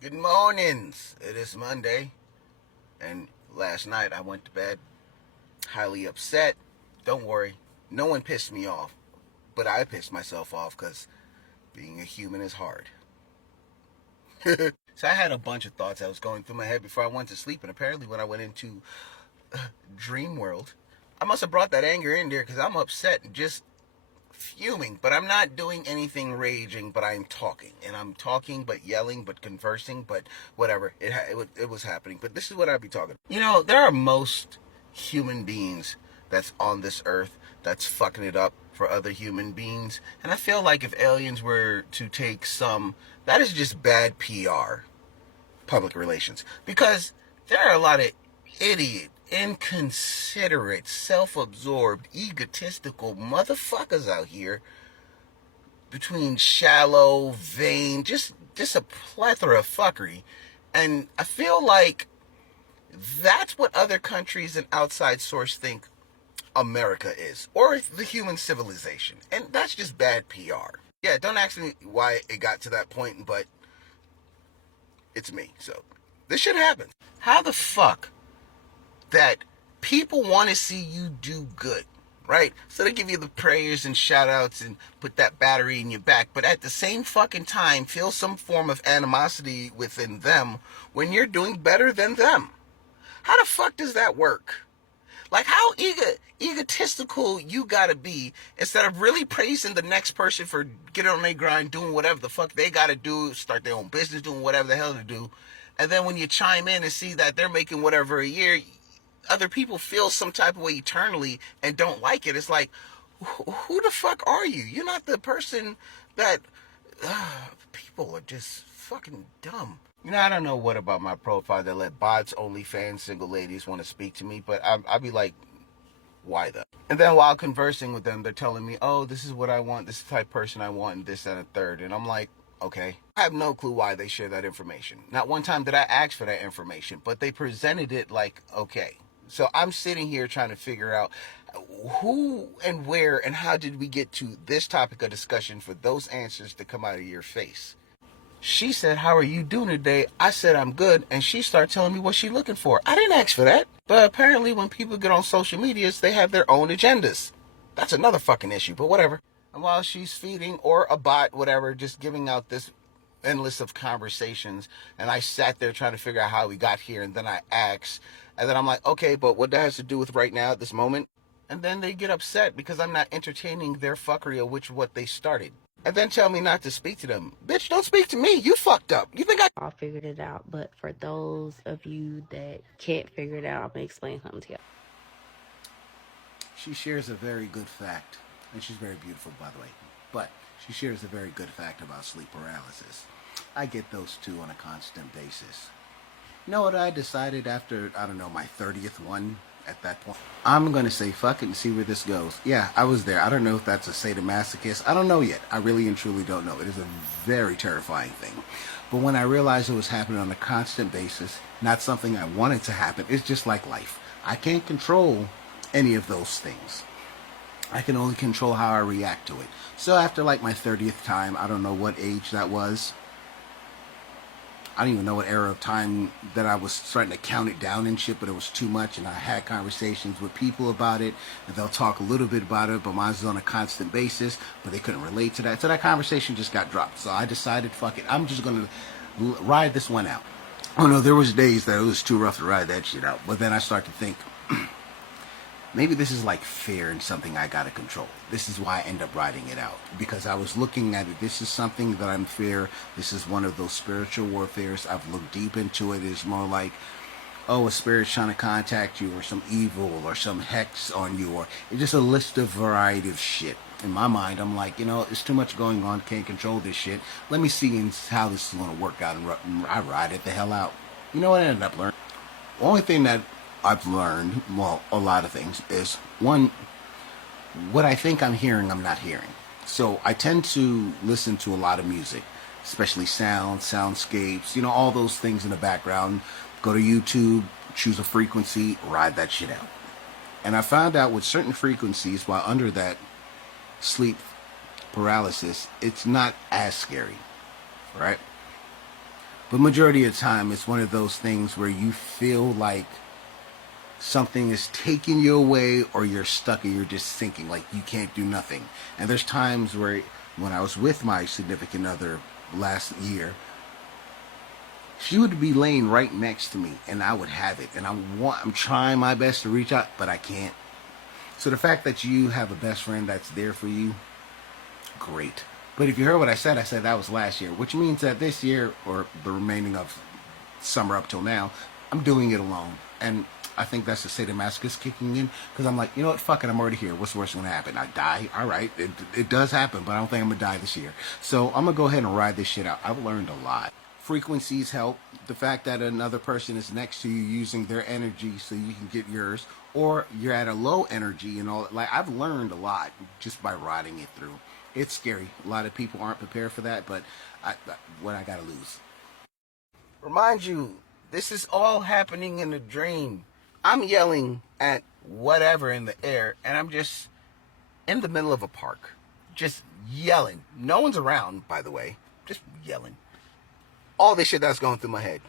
Good mornings. It is Monday, and last night I went to bed highly upset. Don't worry, no one pissed me off, but I pissed myself off because being a human is hard. So I had a bunch of thoughts that was going through my head before I went to sleep, and apparently when I went into dream world, I must have brought that anger in there because I'm upset and just fuming, but I'm not doing anything raging, but I'm talking, and I'm talking but yelling but conversing, but whatever, it was happening. But this is what I'd be talking. There are most human beings that's on this earth that's fucking it up for other human beings, and I feel like if aliens were to take some, that is just bad PR, public relations, because there are a lot of idiot, inconsiderate, self-absorbed, egotistical motherfuckers out here, between shallow, vain, just a plethora of fuckery. And I feel like that's what other countries and outside source think America is, or the human civilization. And that's just bad PR. Yeah, don't ask me why it got to that point, but it's me. So this shit happens. How the fuck that people want to see you do good, right? So they give you the prayers and shout outs and put that battery in your back, but at the same fucking time feel some form of animosity within them when you're doing better than them. How the fuck does that work? Like, how egotistical you gotta be, instead of really praising the next person for getting on their grind, doing whatever the fuck they gotta do, start their own business, doing whatever the hell to do. And then when you chime in and see that they're making whatever a year, other people feel some type of way eternally and don't like it. It's like, who the fuck are you? You're not the person that... people are just fucking dumb. I don't know what about my profile that let bots, OnlyFans, single ladies want to speak to me, but I'd be like, why though? And then while conversing with them, they're telling me, oh, this is what I want, this is the type of person I want, and this and a third. And I'm like, okay. I have no clue why they share that information. Not one time did I ask for that information, but they presented it like, okay. So I'm sitting here trying to figure out who and where and how did we get to this topic of discussion for those answers to come out of your face. She said, how are you doing today? I said, I'm good. And she started telling me what she's looking for. I didn't ask for that. But apparently when people get on social medias, they have their own agendas. That's another fucking issue, but whatever. And while she's feeding, or a bot, whatever, just giving out this endless of conversations, and I sat there trying to figure out how we got here, and then I asked, and then I'm like, okay, but what that has to do with right now at this moment? And then they get upset because I'm not entertaining their fuckery of what they started. And then tell me not to speak to them. Bitch, don't speak to me. You fucked up. You think I all figured it out, but for those of you that can't figure it out, I'm gonna explain something to you. She shares a very good fact, and she's very beautiful, by the way, but she shares a very good fact about sleep paralysis. I get those two on a constant basis. You know what I decided after, I don't know, my 30th one at that point? I'm going to say fuck it and see where this goes. Yeah, I was there. I don't know if that's a sadomasochist. I don't know yet. I really and truly don't know. It is a very terrifying thing. But when I realized it was happening on a constant basis, not something I wanted to happen, it's just like life. I can't control any of those things. I can only control how I react to it. So after like my 30th time, I don't know what age that was. I don't even know what era of time that I was starting to count it down and shit, but it was too much, and I had conversations with people about it, and they'll talk a little bit about it, but mine's on a constant basis, but they couldn't relate to that. So that conversation just got dropped. So I decided, fuck it, I'm just going to ride this one out. Oh no, there was days that it was too rough to ride that shit out, but then I start to think, maybe this is like fear and something I gotta control. This is why I end up writing it out. Because I was looking at it, this is something that I'm fear. This is one of those spiritual warfares. I've looked deep into it. It's more like, oh, a spirit's trying to contact you, or some evil, or some hex on you, or it's just a list of variety of shit. In my mind, I'm like, it's too much going on, can't control this shit. Let me see how this is gonna work out, and I ride it the hell out. You know what I ended up learning? The only thing that I've learned, well, a lot of things, is one, what I think I'm hearing, I'm not hearing. So I tend to listen to a lot of music, especially soundscapes, all those things in the background. Go to YouTube, choose a frequency, ride that shit out. And I found out with certain frequencies, while under that sleep paralysis, it's not as scary, right? But majority of the time, it's one of those things where you feel like something is taking you away, or you're stuck and you're just sinking, like you can't do nothing. And there's times where, when I was with my significant other last year, she would be laying right next to me, and I would have it. And I'm trying my best to reach out, but I can't. So the fact that you have a best friend that's there for you, great. But if you heard what I said that was last year, which means that this year, or the remaining of summer up till now, I'm doing it alone. And I think that's the sadomasochist kicking in, because I'm like, you know what, fuck it, I'm already here. What's the worst going to happen? I die? All right, it does happen, but I don't think I'm going to die this year. So I'm going to go ahead and ride this shit out. I've learned a lot. Frequencies help. The fact that another person is next to you using their energy so you can get yours, or you're at a low energy and all. Like, I've learned a lot just by riding it through. It's scary. A lot of people aren't prepared for that, but what I gotta lose. Remind you, this is all happening in a dream. I'm yelling at whatever in the air, and I'm just in the middle of a park, just yelling. No one's around, by the way, just yelling. All this shit that's going through my head.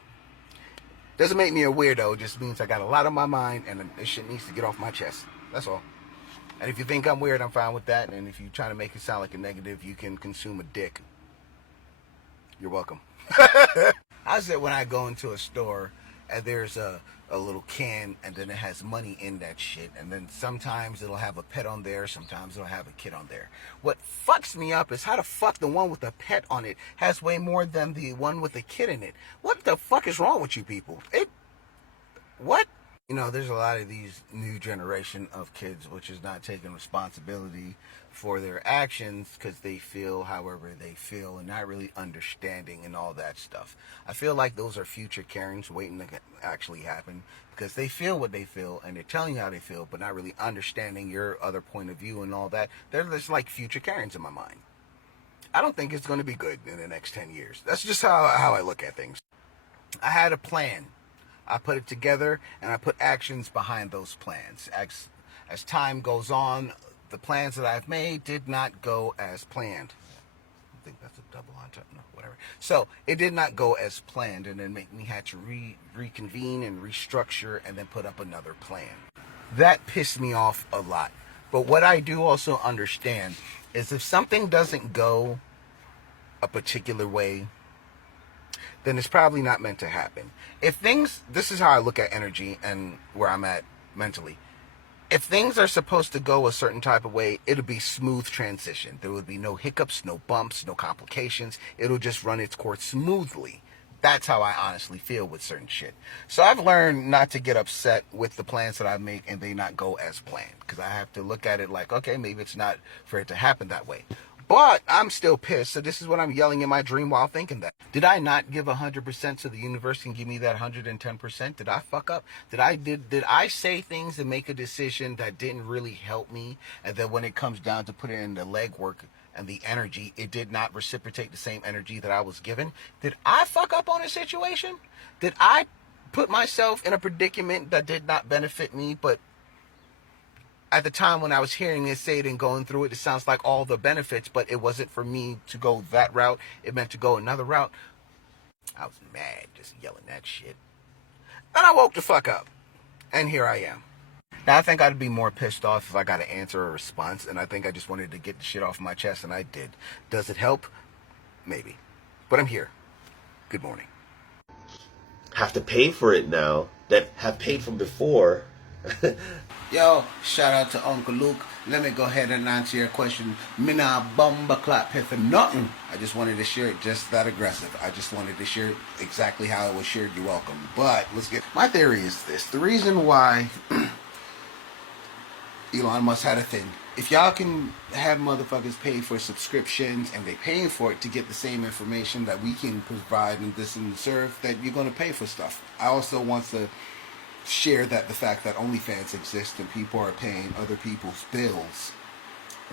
Doesn't make me a weirdo, it just means I got a lot on my mind, and this shit needs to get off my chest. That's all. And if you think I'm weird, I'm fine with that. And if you're trying to make it sound like a negative, you can consume a dick. You're welcome. I said, when I go into a store and there's a little can, and then it has money in that shit, and then sometimes it'll have a pet on there, sometimes it'll have a kid on there. What fucks me up is how the fuck the one with the pet on it has way more than the one with the kid in it. What the fuck is wrong with you people? What? You know, there's a lot of these new generation of kids which is not taking responsibility for their actions because they feel however they feel and not really understanding and all that stuff. I feel like those are future Karens waiting to actually happen, because they feel what they feel and they're telling you how they feel, but not really understanding your other point of view and all that. They're just like future Karens in my mind. I don't think it's going to be good in the next 10 years. That's just how I look at things. I had a plan. I put it together, and I put actions behind those plans. As time goes on, the plans that I've made did not go as planned. I think that's a double entendre, no, whatever. So it did not go as planned, and then me had to reconvene and restructure and then put up another plan. That pissed me off a lot. But what I do also understand is, if something doesn't go a particular way, then it's probably not meant to happen. This is how I look at energy and where I'm at mentally. If things are supposed to go a certain type of way, it'll be smooth transition. There would be no hiccups, no bumps, no complications. It'll just run its course smoothly. That's how I honestly feel with certain shit. So I've learned not to get upset with the plans that I make and they not go as planned, because I have to look at it like, okay, maybe it's not for it to happen that way. But I'm still pissed, so this is what I'm yelling in my dream while thinking that. Did I not give 100% to the universe and give me that 110%? Did I fuck up? Did I say things and make a decision that didn't really help me? And then when it comes down to putting in the legwork and the energy, it did not reciprocate the same energy that I was given? Did I fuck up on a situation? Did I put myself in a predicament that did not benefit me, but at the time when I was hearing it say it and going through it, it sounds like all the benefits, but it wasn't for me to go that route. It meant to go another route. I was mad, just yelling that shit. Then I woke the fuck up, and here I am. Now, I think I'd be more pissed off if I got to answer a response, and I think I just wanted to get the shit off my chest, and I did. Does it help? Maybe. But I'm here. Good morning. Have to pay for it now that have paid for before. Yo, shout out to Uncle Luke. Let me go ahead and answer your question. Me nah bomba clap pay for nothing. I just wanted to share it just that aggressive. I just wanted to share it exactly how it was shared. You're welcome. But let's get... My theory is this. The reason why Elon Musk had a thing. If y'all can have motherfuckers pay for subscriptions and they paying for it to get the same information that we can provide and this and serve, that you're going to pay for stuff. I also want to share that the fact that OnlyFans exists and people are paying other people's bills.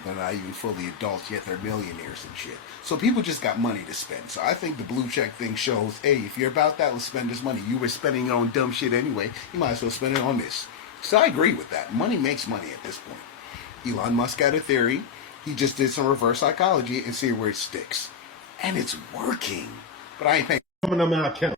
They're not even fully adults yet, they're millionaires and shit. So people just got money to spend. So I think the blue check thing shows, hey, if you're about that, let's spend this money. You were spending it on dumb shit anyway, you might as well spend it on this. So I agree with that. Money makes money at this point. Elon Musk had a theory. He just did some reverse psychology and see where it sticks. And it's working. But I ain't paying. coming on my account.